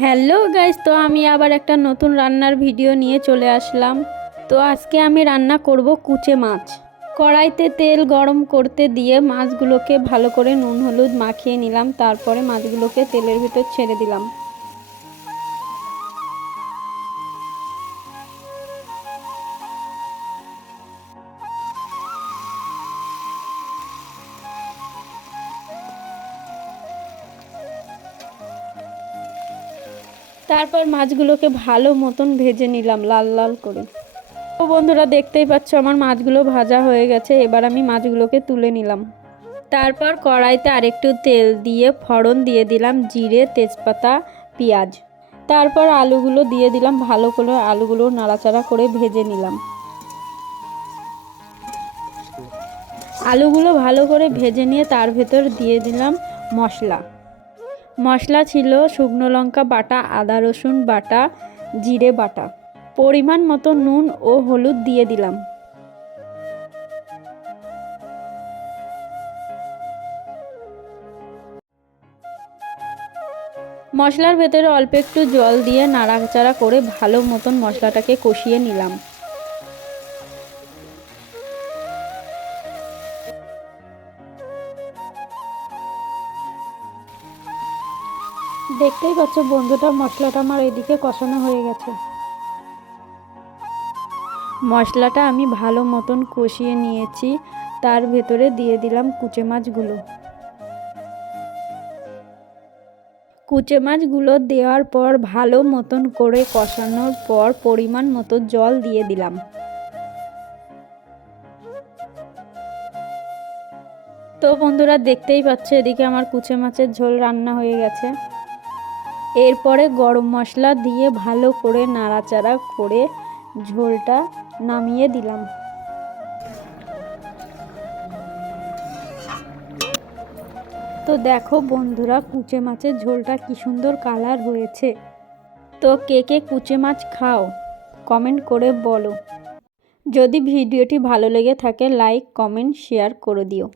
Hello guys তো আমি আবার একটা নতুন রান্নার ভিডিও নিয়ে চলে আসলাম। তো আজকে আমি রান্না করব কুচে মাছ। কড়াইতে তেল গরম করতে দিয়ে মাছগুলোকে ভালো করে নুন হলুদ মাখিয়ে নিলাম, তারপরে মাছগুলোকে তেলের ভিতর ছেড়ে দিলাম। তারপর মাছগুলোকে ভালো মতন ভেজে নিলাম, লাল লাল করে। তো বন্ধুরা, দেখতেই পাচ্ছ আমার মাছগুলো ভাজা হয়ে গেছে, এবার আমি মাছগুলোকে তুলে নিলাম। তারপর কড়াইতে আরেকটু তেল দিয়ে ফড়ন দিয়ে দিলাম জিরে, তেজপাতা, পেঁয়াজ। তারপর আলুগুলো দিয়ে দিলাম, ভালো করে আলুগুলো নাড়াচাড়া করে ভেজে নিলাম। আলুগুলো ভালো করে ভেজে নিয়ে তার ভেতর দিয়ে দিলাম মশলা। মশলা ছিল শুকনো লঙ্কা বাটা, আদা রসুন বাটা, জিরে বাটা। পরিমাণ মতো নুন ও হলুদ দিয়ে দিলাম। মশলার ভেতরে অল্প একটু জল দিয়ে নাড়াচাড়া করে ভালো মতন মশলাটাকে কষিয়ে নিলাম। দেখতেই পাচ্ছ বন্ধুটা মশলাটা আমার এদিকে কষানো হয়ে গেছে। মশলাটা আমি ভালো মতন কষিয়ে নিয়েছি, তার ভেতরে দিয়ে দিলাম কুচে মাছগুলো। কুচে মাছগুলো দেওয়ার পর ভালো মতন করে কষানোর পর পরিমাণ মতো জল দিয়ে দিলাম। তো বন্ধুরা দেখতেই পাচ্ছে এদিকে আমার কুচে মাছের ঝোল রান্না হয়ে গেছে। এরপরে গরম মশলা দিয়ে ভালো করে নাড়াচাড়া করে ঝোলটা নামিয়ে দিলাম। তো দেখো বন্ধুরা, কুচে মাছের ঝোলটা কি সুন্দর কালার হয়েছে। তো কে কে কুচে মাছ খাও, কমেন্ট করে বলো। যদি ভিডিওটি ভালো লেগে থাকে, লাইক, কমেন্ট, শেয়ার করে দিও।